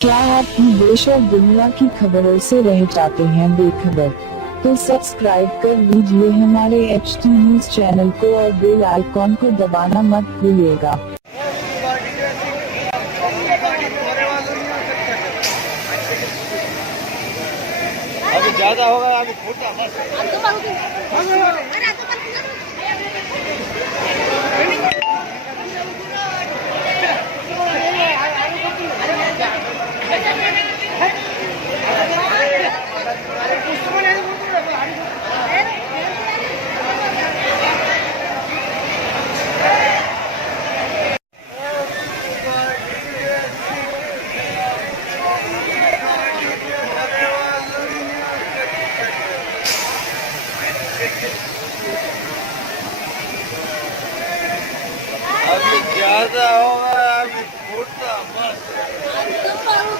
क्या आप भी देश और दुनिया की खबरों से रह जाते हैं बेखबर? तो सब्सक्राइब कर लीजिए हमारे HT न्यूज चैनल को और बेल आइकॉन को दबाना मत भूलिएगा। अभी ज्यादा होगा अभी फूटा अभी ज्यादा होगा अभी फूटा मस्त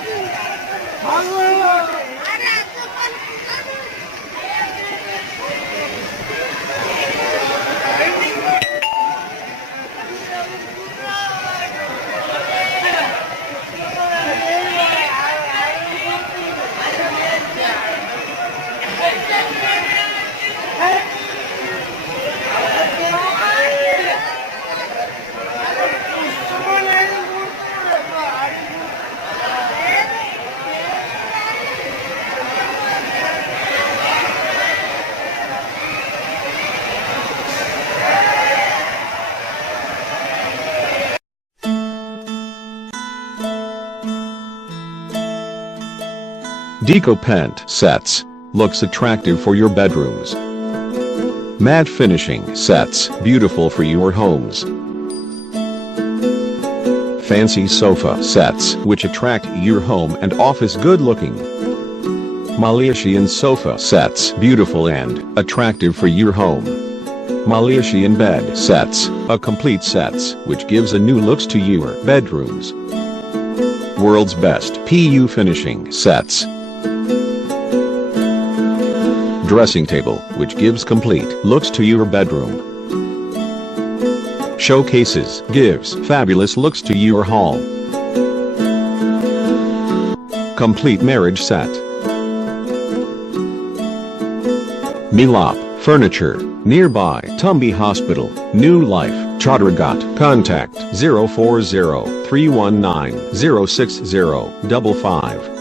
Deco Paint Sets looks attractive for your bedrooms. Matte finishing sets beautiful for your homes. Fancy sofa sets which attract your home and office good looking. Malaysian sofa sets beautiful and attractive for your home. Malaysian bed sets, a complete sets which gives a new looks to your bedrooms. World's best PU finishing sets. Dressing table which gives complete looks to your bedroom. Showcases gives fabulous looks to your hall. Complete marriage set. Milap Furniture, nearby Tumbi Hospital, New Life, Chadragat. Contact 040 319 06055.